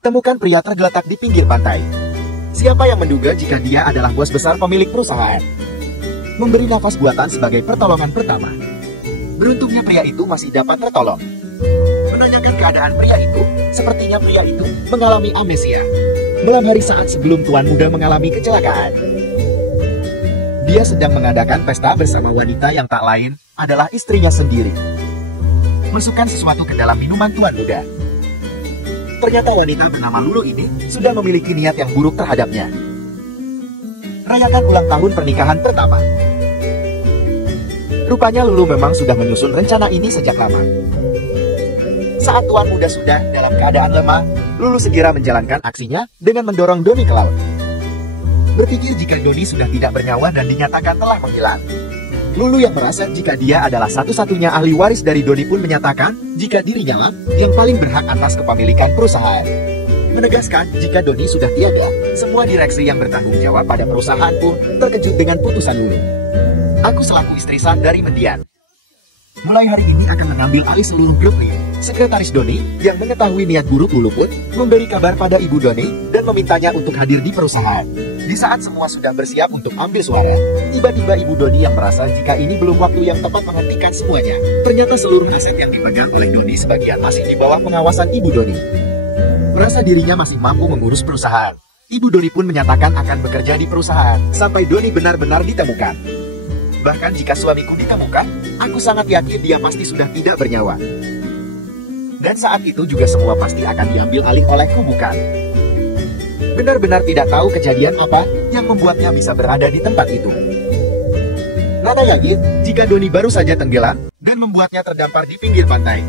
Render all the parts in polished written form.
Temukan pria tergeletak di pinggir pantai. Siapa yang menduga jika dia adalah bos besar pemilik perusahaan? Memberi nafas buatan sebagai pertolongan pertama. Beruntungnya pria itu masih dapat tertolong. Menanyakan keadaan pria itu, sepertinya pria itu mengalami amnesia. Malam hari saat sebelum tuan muda mengalami kecelakaan. Dia sedang mengadakan pesta bersama wanita yang tak lain adalah istrinya sendiri. Masukkan sesuatu ke dalam minuman tuan muda. Ternyata wanita bernama Lulu ini sudah memiliki niat yang buruk terhadapnya. Rayakan ulang tahun pernikahan pertama. Rupanya Lulu memang sudah menyusun rencana ini sejak lama. Saat tuan muda sudah dalam keadaan lemah, Lulu segera menjalankan aksinya dengan mendorong Doni ke laut. Berpikir jika Doni sudah tidak bernyawa dan dinyatakan telah menghilang. Lulu yang merasa jika dia adalah satu-satunya ahli waris dari Doni pun menyatakan jika dirinya lah yang paling berhak atas kepemilikan perusahaan. Menegaskan jika Doni sudah tiada, semua direksi yang bertanggung jawab pada perusahaan pun terkejut dengan putusan Lulu. Aku selaku istri sah dari mendiang. Mulai hari ini akan mengambil alih seluruh grupnya. Sekretaris Doni yang mengetahui niat buruk Lulu pun memberi kabar pada ibu Doni dan memintanya untuk hadir di perusahaan. Di saat semua sudah bersiap untuk ambil suara, tiba-tiba ibu Doni yang merasa jika ini belum waktu yang tepat menghentikan semuanya. Ternyata seluruh aset yang dipegang oleh Doni sebagian masih di bawah pengawasan ibu Doni. Merasa dirinya masih mampu mengurus perusahaan. Ibu Doni pun menyatakan akan bekerja di perusahaan sampai Doni benar-benar ditemukan. Bahkan jika suamiku ditemukan, aku sangat yakin dia pasti sudah tidak bernyawa. Dan saat itu juga semua pasti akan diambil alih olehku, bukan? Benar-benar tidak tahu kejadian apa yang membuatnya bisa berada di tempat itu. Nana yakin jika Doni baru saja tenggelam dan membuatnya terdampar di pinggir pantai.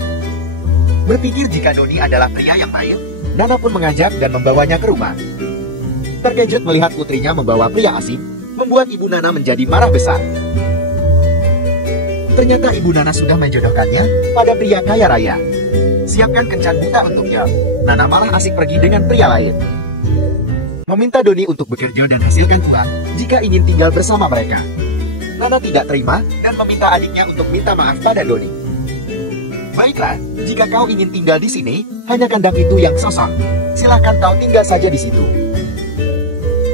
Berpikir jika Doni adalah pria yang baik, Nana pun mengajak dan membawanya ke rumah. Terkejut melihat putrinya membawa pria asing, membuat ibu Nana menjadi marah besar. Ternyata ibu Nana sudah menjodohkannya pada pria kaya raya. Siapkan kencan buta untuknya. Nana malah asik pergi dengan pria lain. Meminta Doni untuk bekerja dan hasilkan uang jika ingin tinggal bersama mereka. Nana tidak terima dan meminta adiknya untuk minta maaf pada Doni. Baiklah, jika kau ingin tinggal di sini, hanya kandang itu yang kosong. Silahkan kau tinggal saja di situ.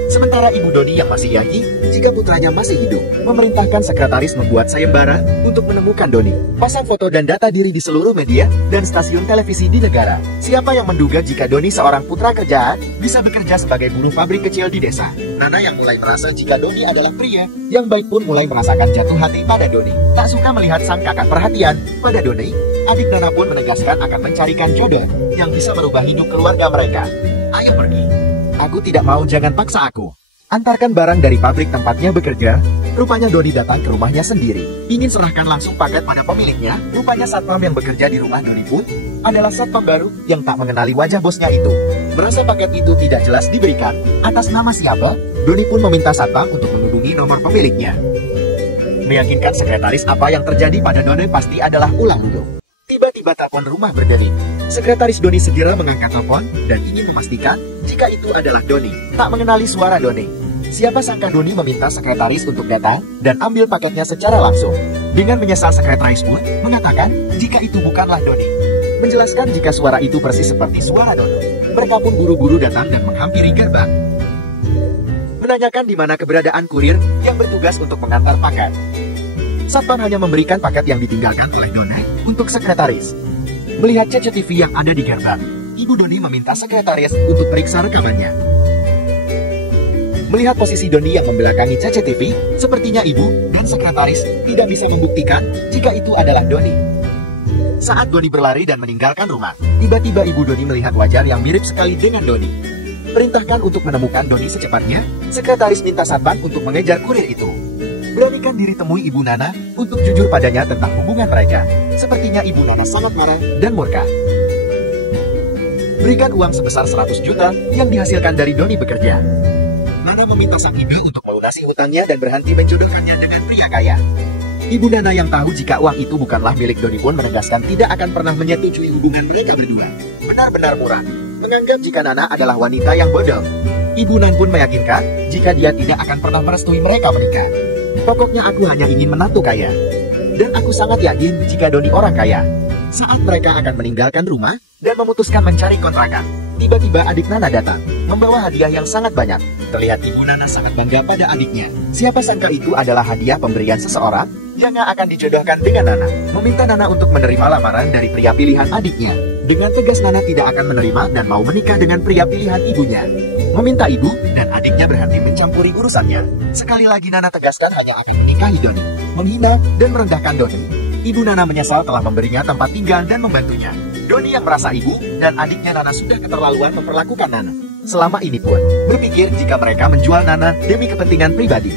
Sementara ibu Doni yang masih yakin jika putranya masih hidup, memerintahkan sekretaris membuat sayembara untuk menemukan Doni. Pasang foto dan data diri di seluruh media dan stasiun televisi di negara. Siapa yang menduga jika Doni seorang putra kerjaan bisa bekerja sebagai buruh pabrik kecil di desa? Nana yang mulai merasa jika Doni adalah pria yang baik pun mulai merasakan jatuh hati pada Doni. Tak suka melihat sang kakak perhatian pada Doni, adik Nana pun menegaskan akan mencarikan jodoh yang bisa merubah hidup keluarga mereka. Ayo pergi. Aku tidak mau, jangan paksa aku. Antarkan barang dari pabrik tempatnya bekerja. Rupanya Doni datang ke rumahnya sendiri. Ingin serahkan langsung paket pada pemiliknya. Rupanya satpam yang bekerja di rumah Doni pun adalah satpam baru yang tak mengenali wajah bosnya itu. Merasa paket itu tidak jelas diberikan atas nama siapa, Doni pun meminta satpam untuk menghubungi nomor pemiliknya. Meyakinkan sekretaris apa yang terjadi pada Doni pasti adalah ulah dulu. Tiba-tiba telepon rumah berdering. Sekretaris Doni segera mengangkat telepon dan ingin memastikan jika itu adalah Doni. Tak mengenali suara Doni. Siapa sangka Doni meminta sekretaris untuk datang dan ambil paketnya secara langsung. Dengan menyesal, sekretaris pun mengatakan jika itu bukanlah Doni. Menjelaskan jika suara itu persis seperti suara Doni. Mereka pun buru-buru datang dan menghampiri gerbang. Menanyakan di mana keberadaan kurir yang bertugas untuk mengantar paket. Satpam hanya memberikan paket yang ditinggalkan oleh Doni untuk sekretaris. Melihat CCTV yang ada di gerbang, ibu Doni meminta sekretaris untuk periksa rekamannya. Melihat posisi Doni yang membelakangi CCTV, sepertinya ibu dan sekretaris tidak bisa membuktikan jika itu adalah Doni. Saat Doni berlari dan meninggalkan rumah, tiba-tiba ibu Doni melihat wajah yang mirip sekali dengan Doni. Perintahkan untuk menemukan Doni secepatnya, sekretaris minta satpam untuk mengejar kurir itu. Beranikan diri temui ibu Nana untuk jujur padanya tentang hubungan mereka. Sepertinya ibu Nana sangat marah dan murka. Berikan uang sebesar 100 juta yang dihasilkan dari Doni bekerja. Nana meminta sang ibu untuk melunasi hutangnya dan berhenti menjodohkannya dengan pria kaya. Ibu Nana yang tahu jika uang itu bukanlah milik Doni pun menegaskan tidak akan pernah menyetujui hubungan mereka berdua. Benar-benar murah. Menganggap jika Nana adalah wanita yang bodoh. Ibu Nan pun meyakinkan jika dia tidak akan pernah merestui mereka menikah. Pokoknya aku hanya ingin menantu kaya. Dan aku sangat yakin jika Doni orang kaya. Saat mereka akan meninggalkan rumah dan memutuskan mencari kontrakan, Tiba-tiba adik Nana datang, membawa hadiah yang sangat banyak. Terlihat ibu Nana sangat bangga pada adiknya. Siapa sangka itu adalah hadiah pemberian seseorang yang akan dijodohkan dengan Nana. Meminta Nana untuk menerima lamaran dari pria pilihan adiknya. Dengan tegas Nana tidak akan menerima dan mau menikah dengan pria pilihan ibunya. Meminta ibu dan adiknya berhenti mencampuri urusannya. Sekali lagi Nana tegaskan hanya akan menikahi Doni. Menghina dan merendahkan Doni. Ibu Nana menyesal telah memberinya tempat tinggal dan membantunya. Doni yang merasa ibu dan adiknya Nana sudah keterlaluan memperlakukan Nana. Selama ini pun berpikir jika mereka menjual Nana demi kepentingan pribadi.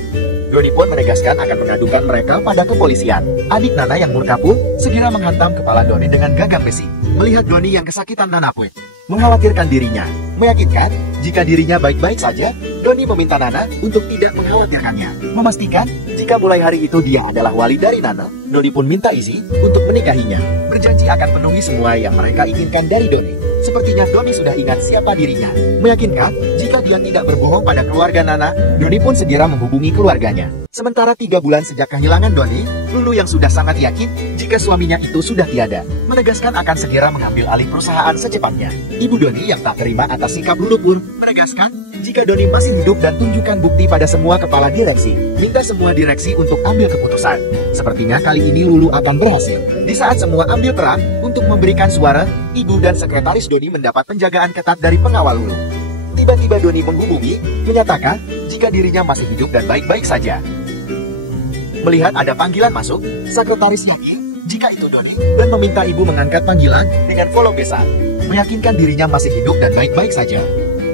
Doni pun menegaskan akan mengadukan mereka pada kepolisian. Adik Nana yang murka pun segera menghantam kepala Doni dengan gagang besi. Melihat Doni yang kesakitan, Nana pun mengkhawatirkan dirinya. Meyakinkan jika dirinya baik-baik saja, Doni meminta Nana untuk tidak mengkhawatirkannya. Memastikan jika mulai hari itu dia adalah wali dari Nana, Doni pun minta izin untuk menikahinya. Berjanji akan penuhi semua yang mereka inginkan dari Doni. Sepertinya Doni sudah ingat siapa dirinya. Meyakinkan jika dia tidak berbohong pada keluarga Nana, Doni pun segera menghubungi keluarganya. Sementara 3 bulan sejak kehilangan Doni, Lulu yang sudah sangat yakin jika suaminya itu sudah tiada, menegaskan akan segera mengambil alih perusahaan secepatnya. Ibu Doni yang tak terima atas sikap Lulu pun menegaskan jika Doni masih hidup dan tunjukkan bukti pada semua kepala direksi. Minta semua direksi untuk ambil keputusan. Sepertinya kali ini Lulu akan berhasil. Di saat semua ambil peran untuk memberikan suara, ibu dan sekretaris Doni mendapat penjagaan ketat dari pengawal Lulu. Tiba-tiba Doni menghubungi, menyatakan jika dirinya masih hidup dan baik-baik saja. Melihat ada panggilan masuk, sekretaris yakin jika itu Doni dan meminta ibu mengangkat panggilan dengan follow besar. Meyakinkan dirinya masih hidup dan baik-baik saja.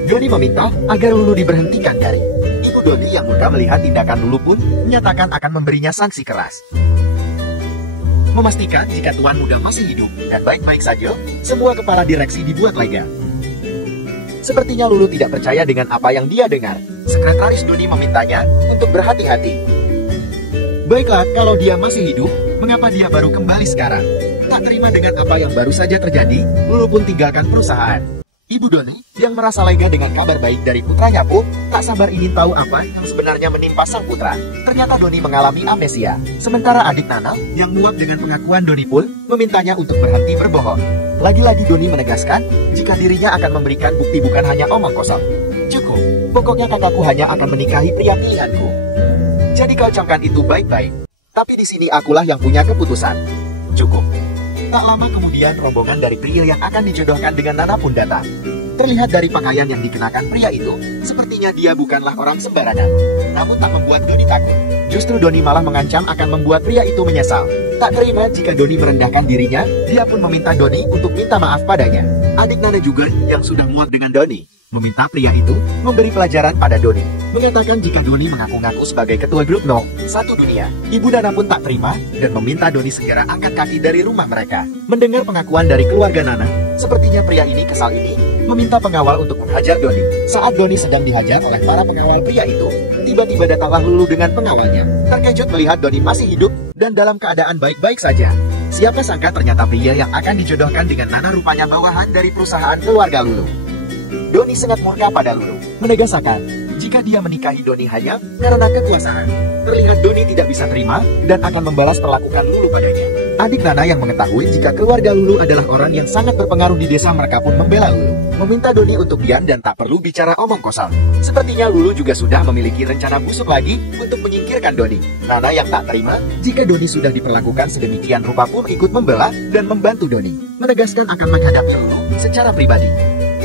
Doni meminta agar Lulu diberhentikan dari. Ibu Doni yang murka melihat tindakan Lulu pun menyatakan akan memberinya sanksi keras. Memastikan jika tuan muda masih hidup dan baik-baik saja, semua kepala direksi dibuat lega. Sepertinya Lulu tidak percaya dengan apa yang dia dengar. Sekretaris Doni memintanya untuk berhati-hati. Baiklah, kalau dia masih hidup, mengapa dia baru kembali sekarang? Tak terima dengan apa yang baru saja terjadi, Lulu pun tinggalkan perusahaan. Ibu Doni yang merasa lega dengan kabar baik dari putranya pun tak sabar ingin tahu apa yang sebenarnya menimpa sang putra. Ternyata Doni mengalami amnesia. Sementara adik Nana yang muak dengan pengakuan Doni pun memintanya untuk berhenti berbohong. Lagi-lagi Doni menegaskan jika dirinya akan memberikan bukti bukan hanya omong kosong. Cukup, pokoknya kakakku hanya akan menikahi pria pilihanku. Jadi kau camkan itu baik-baik. Tapi di sini akulah yang punya keputusan. Cukup. Tak lama kemudian rombongan dari pria yang akan dijodohkan dengan Nana pun datang. Terlihat dari pakaian yang dikenakan pria itu, sepertinya dia bukanlah orang sembarangan. Namun tak membuat Doni takut. Justru Doni malah mengancam akan membuat pria itu menyesal. Tak terima jika Doni merendahkan dirinya, dia pun meminta Doni untuk minta maaf padanya. Adik Nana juga yang sudah muak dengan Doni, meminta pria itu memberi pelajaran pada Doni. Mengatakan jika Doni mengaku-ngaku sebagai ketua grup No. 1 dunia, Ibu Nana pun tak terima dan meminta Doni segera angkat kaki dari rumah mereka. Mendengar pengakuan dari keluarga Nana, sepertinya pria ini kesal ini meminta pengawal untuk menghajar Doni. Saat Doni sedang dihajar oleh para pengawal pria itu, tiba-tiba datanglah Lulu dengan pengawalnya. Terkejut melihat Doni masih hidup dan dalam keadaan baik-baik saja. Siapa sangka ternyata pria yang akan dijodohkan dengan Nana rupanya bawahan dari perusahaan keluarga Lulu. Doni sangat murka pada Lulu, menegaskan jika dia menikahi Doni hanya karena kekuasaan. Terlihat Doni tidak bisa terima dan akan membalas perlakuan Lulu padanya. Adik Nana yang mengetahui jika keluarga Lulu adalah orang yang sangat berpengaruh di desa mereka pun membela Lulu. Meminta Doni untuk diam dan tak perlu bicara omong kosong. Sepertinya Lulu juga sudah memiliki rencana busuk lagi untuk menyingkirkan Doni. Nana yang tak terima jika Doni sudah diperlakukan sedemikian rupa pun ikut membela dan membantu Doni. Menegaskan akan menghadapi Lulu secara pribadi.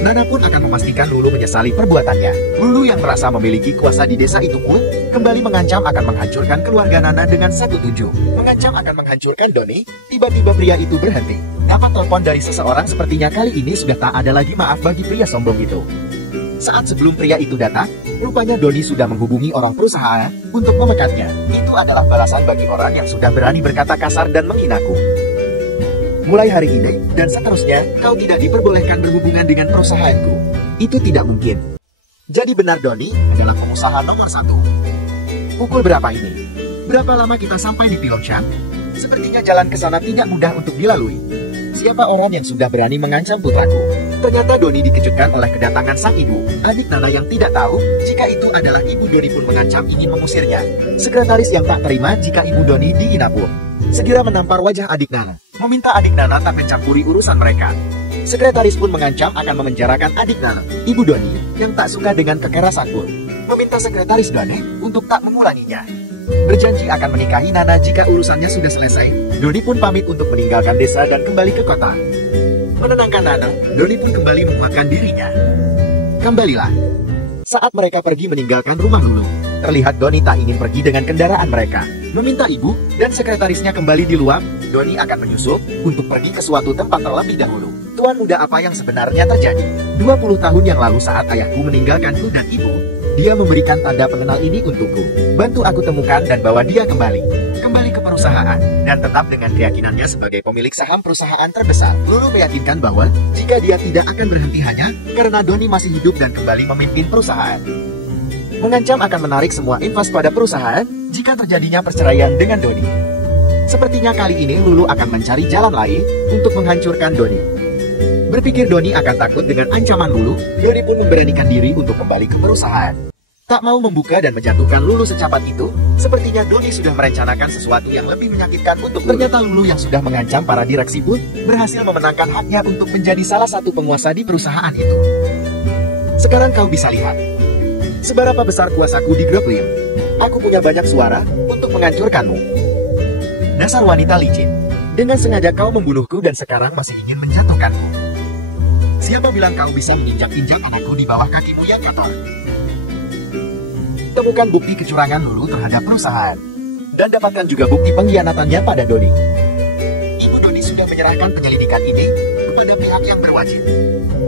Nana pun akan memastikan Lulu menyesali perbuatannya. Lulu yang merasa memiliki kuasa di desa itu pun kembali mengancam akan menghancurkan keluarga Nana dengan satu tujuh. Mengancam akan menghancurkan Doni, tiba-tiba pria itu berhenti. Dapat telepon dari seseorang sepertinya kali ini sudah tak ada lagi maaf bagi pria sombong itu. Saat sebelum pria itu datang, rupanya Doni sudah menghubungi orang perusahaan untuk memekatnya. Itu adalah balasan bagi orang yang sudah berani berkata kasar dan menghinaku. Mulai hari ini dan seterusnya, kau tidak diperbolehkan berhubungan dengan perusahaanku. Itu tidak mungkin. Jadi benar Doni adalah pengusaha nomor 1. Pukul berapa ini? Berapa lama kita sampai di Pilonchan? Sepertinya jalan ke sana tidak mudah untuk dilalui. Siapa orang yang sudah berani mengancam putraku? Ternyata Doni dikejutkan oleh kedatangan sang ibu. Adik Nana yang tidak tahu jika itu adalah ibu Doni pun mengancam ingin mengusirnya. Sekretaris yang tak terima jika ibu Doni dihina pun segera menampar wajah adik Nana, meminta adik Nana tak mencampuri urusan mereka. Sekretaris pun mengancam akan memenjarakan adik Nana, ibu Doni, yang tak suka dengan kekerasan pun meminta sekretaris Doni untuk tak mengulanginya. Berjanji akan menikahi Nana jika urusannya sudah selesai. Doni pun pamit untuk meninggalkan desa dan kembali ke kota. Menenangkan Nana, Doni pun kembali menguatkan dirinya. Kembalilah. Saat mereka pergi meninggalkan rumah Lulu, terlihat Doni tak ingin pergi dengan kendaraan mereka. Meminta ibu dan sekretarisnya kembali di luar, Doni akan menyusul untuk pergi ke suatu tempat terlebih dahulu. Tuan muda, apa yang sebenarnya terjadi? 20 tahun yang lalu saat ayahku meninggalkanku dan ibu, dia memberikan tanda pengenal ini untukku. Bantu aku temukan dan bawa dia kembali ke perusahaan, dan tetap dengan keyakinannya sebagai pemilik saham perusahaan terbesar. Lulu meyakinkan bahwa jika dia tidak akan berhenti hanya karena Doni masih hidup dan kembali memimpin perusahaan. Mengancam akan menarik semua invest pada perusahaan jika terjadinya perceraian dengan Doni. Sepertinya kali ini Lulu akan mencari jalan lain untuk menghancurkan Doni. Berpikir Doni akan takut dengan ancaman Lulu, Doni pun memberanikan diri untuk kembali ke perusahaan. Tak mau membuka dan menjatuhkan Lulu secepat itu, sepertinya Doni sudah merencanakan sesuatu yang lebih menyakitkan untuk Lulu. Ternyata Lulu yang sudah mengancam para direksi pun berhasil memenangkan haknya untuk menjadi salah satu penguasa di perusahaan itu. Sekarang kau bisa lihat seberapa besar kuasaku di grup Lim. Aku punya banyak suara untuk menghancurkanmu. Dasar wanita licin. Dengan sengaja kau membunuhku dan sekarang masih ingin menjatuhkanku. Siapa bilang kau bisa menginjak-injak anakku di bawah kakimu yang kotor? Temukan bukti kecurangan Lulu terhadap perusahaan. Dan dapatkan juga bukti pengkhianatannya pada Doni. Ibu Doni sudah menyerahkan penyelidikan ini kepada pihak yang berwajib.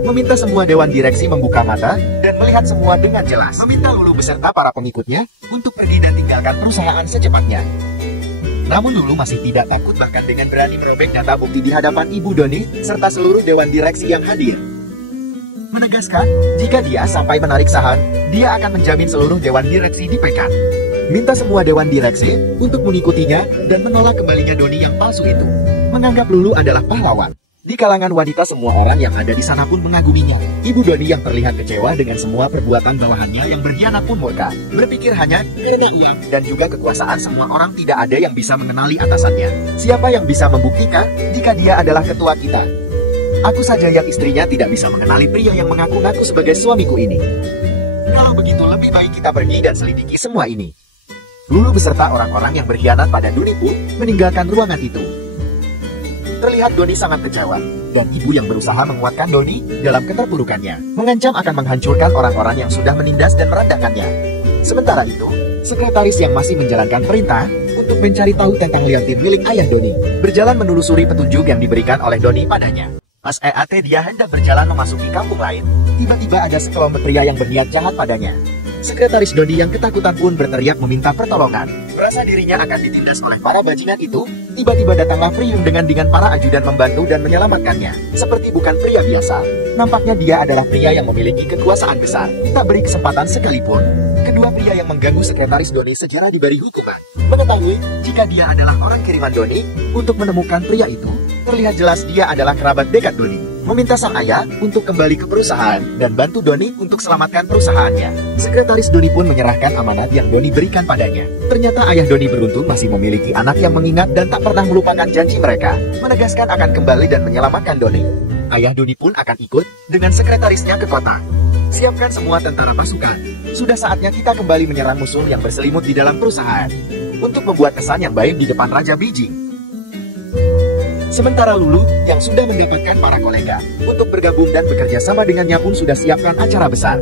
Meminta semua dewan direksi membuka mata dan melihat semua dengan jelas. Meminta Lulu beserta para pengikutnya untuk pergi dan tinggalkan perusahaan secepatnya. Namun Lulu masih tidak takut, bahkan dengan berani merobek data bukti di hadapan Ibu Doni serta seluruh dewan direksi yang hadir. Menegaskan, jika dia sampai menarik saham, dia akan menjamin seluruh dewan direksi dipecat. Minta semua dewan direksi untuk mengikutinya dan menolak kembalinya Doni yang palsu itu. Menganggap Lulu adalah pahlawan. Di kalangan wanita, semua orang yang ada di sana pun mengaguminya. Ibu Doni yang terlihat kecewa dengan semua perbuatan bawahannya yang berkhianat pun murka. Berpikir hanya karena uang dan juga kekuasaan, semua orang tidak ada yang bisa mengenali atasannya. Siapa yang bisa membuktikan jika dia adalah ketua kita? Aku saja yang istrinya tidak bisa mengenali pria yang mengaku-ngaku sebagai suamiku ini. Kalau begitu lebih baik kita pergi dan selidiki semua ini. Lulu beserta orang-orang yang berkhianat pada Doni pun meninggalkan ruangan itu. Terlihat Doni sangat kecewa, dan ibu yang berusaha menguatkan Doni dalam keterpurukannya, mengancam akan menghancurkan orang-orang yang sudah menindas dan merendahkannya. Sementara itu, sekretaris yang masih menjalankan perintah untuk mencari tahu tentang liontin milik ayah Doni, berjalan menelusuri petunjuk yang diberikan oleh Doni padanya. Pas dia hendak berjalan memasuki kampung lain, tiba-tiba ada sekelompok pria yang berniat jahat padanya. Sekretaris Doni yang ketakutan pun berteriak meminta pertolongan. Merasa dirinya akan ditindas oleh para bajingan itu, tiba-tiba datanglah Priung dengan para ajudan membantu dan menyelamatkannya. Seperti bukan pria biasa, nampaknya dia adalah pria yang memiliki kekuasaan besar. Tak beri kesempatan sekalipun, kedua pria yang mengganggu sekretaris Doni segera diberi hukuman. Mengetahui jika dia adalah orang kiriman Doni untuk menemukan pria itu, terlihat jelas dia adalah kerabat dekat Doni. Meminta sang ayah untuk kembali ke perusahaan dan bantu Doni untuk selamatkan perusahaannya. Sekretaris Doni pun menyerahkan amanat yang Doni berikan padanya. Ternyata ayah Doni beruntung masih memiliki anak yang mengingat dan tak pernah melupakan janji mereka, menegaskan akan kembali dan menyelamatkan Doni. Ayah Doni pun akan ikut dengan sekretarisnya ke kota. Siapkan semua tentara pasukan. Sudah saatnya kita kembali menyerang musuh yang berselimut di dalam perusahaan untuk membuat kesan yang baik di depan Raja Beijing. Sementara Lulu yang sudah mendapatkan para kolega untuk bergabung dan bekerja sama dengannya pun sudah siapkan acara besar.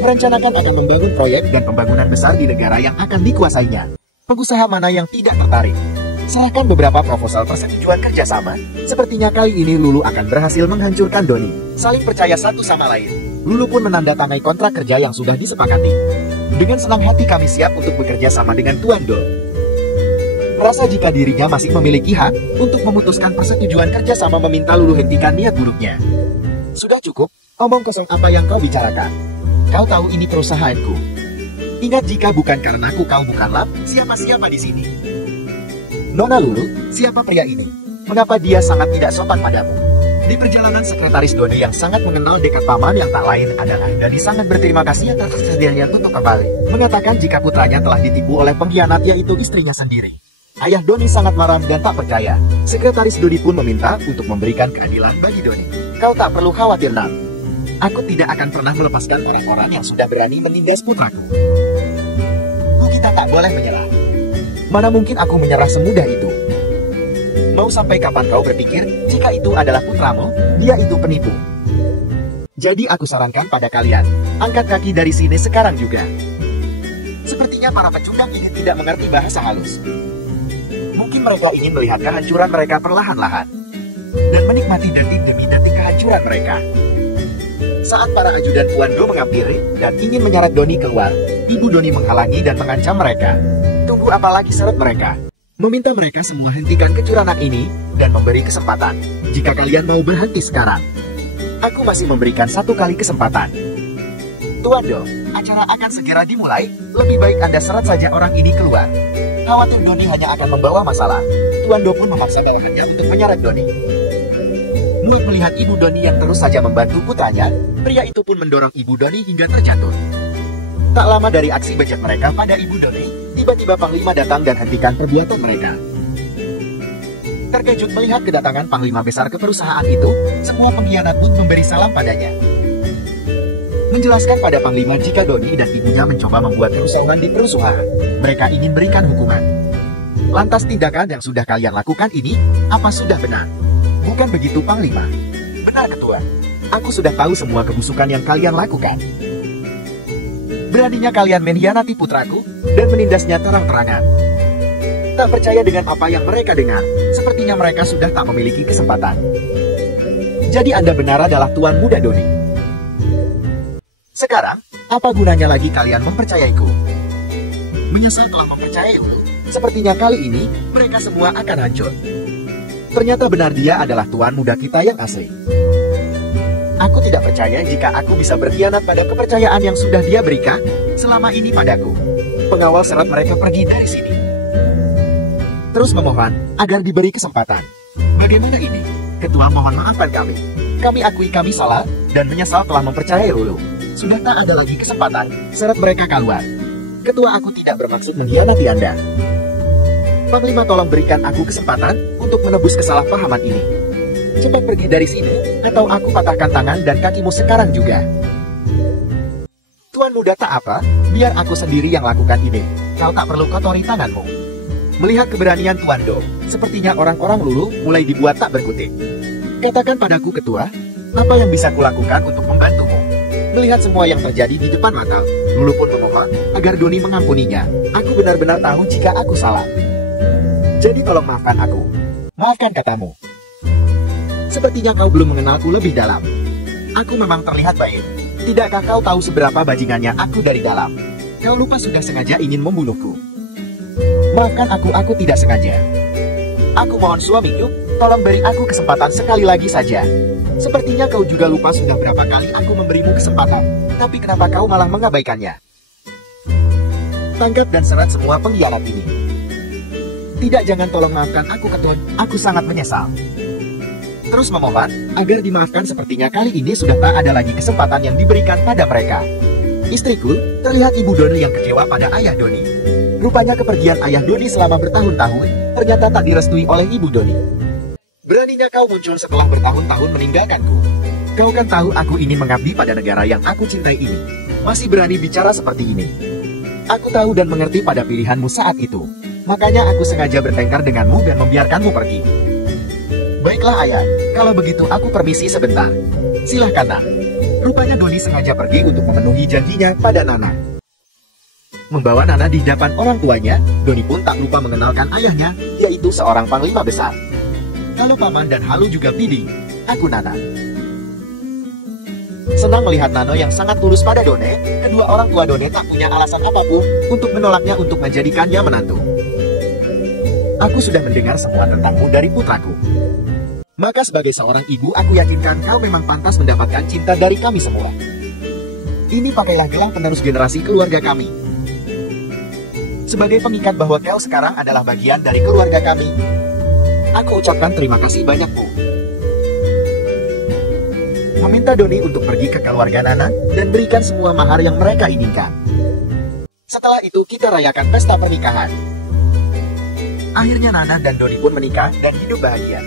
Merencanakan akan membangun proyek dan pembangunan besar di negara yang akan dikuasainya. Pengusaha mana yang tidak tertarik? Serahkan beberapa proposal persetujuan kerjasama. Sepertinya kali ini Lulu akan berhasil menghancurkan Doni. Saling percaya satu sama lain. Lulu pun menandatangani kontrak kerja yang sudah disepakati. Dengan senang hati kami siap untuk bekerja sama dengan Tuan Do. Merasa jika dirinya masih memiliki hak untuk memutuskan persetujuan kerjasama, meminta Lulu hentikan niat buruknya. Sudah cukup, omong kosong apa yang kau bicarakan. Kau tahu ini perusahaanku. Ingat, jika bukan karenaku kau bukanlah siapa-siapa di sini. Nona Lulu, siapa pria ini? Mengapa dia sangat tidak sopan padamu? Di perjalanan, sekretaris Doni yang sangat mengenal dekat paman yang tak lain adalah Dani sangat berterima kasih atas kesediaannya untuk kembali. Mengatakan jika putranya telah ditipu oleh pengkhianat, yaitu istrinya sendiri. Ayah Doni sangat marah dan tak percaya. Sekretaris Doni pun meminta untuk memberikan keadilan bagi Doni. Kau tak perlu khawatir, Nan. Aku tidak akan pernah melepaskan orang-orang yang sudah berani menindas putraku. Kita tak boleh menyerah. Mana mungkin aku menyerah semudah itu? Mau sampai kapan kau berpikir, jika itu adalah putramu, dia itu penipu? Jadi aku sarankan pada kalian, angkat kaki dari sini sekarang juga. Sepertinya para pecundang ini tidak mengerti bahasa halus. Mungkin mereka ingin melihat kehancuran mereka perlahan-lahan, dan menikmati detik demi detik kehancuran mereka. Saat para ajudan Tuan Do menghampiri dan ingin menyeret Doni keluar, Ibu Doni menghalangi dan mengancam mereka. Tunggu apa lagi, seret mereka. Meminta mereka semua hentikan kecurangan ini dan memberi kesempatan. Jika kalian mau berhenti sekarang, aku masih memberikan 1 kali kesempatan. Tuan Do, acara akan segera dimulai. Lebih baik Anda seret saja orang ini keluar. Khawatir Doni hanya akan membawa masalah. Tuan Do pun memaksa bawahannya untuk menyeret Doni. Muak melihat Ibu Doni yang terus saja membantu putranya, pria itu pun mendorong Ibu Doni hingga terjatuh. Tak lama dari aksi bejat mereka pada Ibu Doni, tiba-tiba Panglima datang dan hentikan perbuatan mereka. Terkejut melihat kedatangan Panglima besar ke perusahaan itu, semua pengkhianat pun memberi salam padanya. Menjelaskan pada Panglima jika Doni dan ibunya mencoba membuat kerusuhan di perusahaan, mereka ingin berikan hukuman. Lantas tindakan yang sudah kalian lakukan ini, apa sudah benar? Bukan begitu, Panglima? Benar, Ketua. Aku sudah tahu semua kebusukan yang kalian lakukan. Beraninya kalian mengkhianati putraku dan menindasnya terang-terangan. Tak percaya dengan apa yang mereka dengar, sepertinya mereka sudah tak memiliki kesempatan. Jadi Anda benar adalah Tuan Muda Doni. Sekarang, apa gunanya lagi kalian mempercayaiku? Menyesal telah mempercayai Ulu. Sepertinya kali ini, mereka semua akan hancur. Ternyata benar dia adalah Tuan Muda kita yang asli. Aku tidak percaya jika aku bisa berkhianat pada kepercayaan yang sudah dia berikan selama ini padaku. Pengawal seret mereka pergi dari sini. Terus memohon agar diberi kesempatan. Bagaimana ini? Ketua mohon maafkan kami. Kami akui kami salah dan menyesal telah mempercayai Lulu. Sudah tak ada lagi kesempatan, seret mereka keluar. Ketua, aku tidak bermaksud mengkhianati Anda. Panglima, tolong berikan aku kesempatan untuk menebus kesalahpahaman ini. Cepat pergi dari sini, atau aku patahkan tangan dan kakimu sekarang juga. Tuan Muda tak apa, biar aku sendiri yang lakukan ini. Kau tak perlu kotori tanganmu. Melihat keberanian Tuan Do, sepertinya orang-orang Lulu mulai dibuat tak berkutik. Katakan padaku, Ketua, apa yang bisa kulakukan untuk membantumu? Melihat semua yang terjadi di depan mata, Lulu pun memohon agar Doni mengampuninya. Aku benar-benar tahu jika aku salah. Jadi tolong maafkan aku. Maafkan katamu. Sepertinya kau belum mengenalku lebih dalam. Aku memang terlihat baik. Tidakkah kau tahu seberapa bajingannya aku dari dalam? Kau lupa sudah sengaja ingin membunuhku. Maafkan aku tidak sengaja. Aku mohon suamiku, tolong beri aku kesempatan sekali lagi saja. Sepertinya kau juga lupa sudah berapa kali aku memberimu kesempatan. Tapi kenapa kau malah mengabaikannya? Tangkap dan seret semua pengkhianat ini. Tidak, jangan, tolong maafkan aku, Ketua. Aku sangat menyesal. Terus memohon agar dimaafkan, sepertinya kali ini sudah tak ada lagi kesempatan yang diberikan pada mereka. Istriku, terlihat Ibu Doni yang kecewa pada ayah Doni. Rupanya kepergian ayah Doni selama bertahun-tahun ternyata tak direstui oleh Ibu Doni. Beraninya kau muncul setelah bertahun-tahun meninggalkanku. Kau kan tahu aku ingin mengabdi pada negara yang aku cintai ini. Masih berani bicara seperti ini. Aku tahu dan mengerti pada pilihanmu saat itu. Makanya aku sengaja bertengkar denganmu dan membiarkanmu pergi. Baiklah ayah, kalau begitu aku permisi sebentar. Silahkan, Nak. Rupanya Doni sengaja pergi untuk memenuhi janjinya pada Nana. Membawa Nana di hadapan orang tuanya, Doni pun tak lupa mengenalkan ayahnya, yaitu seorang panglima besar. Halo Paman dan halo juga Bidding, aku Nana. Senang melihat Nano yang sangat tulus pada Done, kedua orang tua Done tak punya alasan apapun untuk menolaknya untuk menjadikannya menantu. Aku sudah mendengar semua tentangmu dari putraku. Maka sebagai seorang ibu, aku yakinkan kau memang pantas mendapatkan cinta dari kami semua. Ini pakailah gelang penerus generasi keluarga kami. Sebagai pengikat bahwa kau sekarang adalah bagian dari keluarga kami, aku ucapkan terima kasih banyak, Bu. Meminta Doni untuk pergi ke keluarga Nana dan berikan semua mahar yang mereka inginkan. Setelah itu kita rayakan pesta pernikahan. Akhirnya Nana dan Doni pun menikah dan hidup bahagia.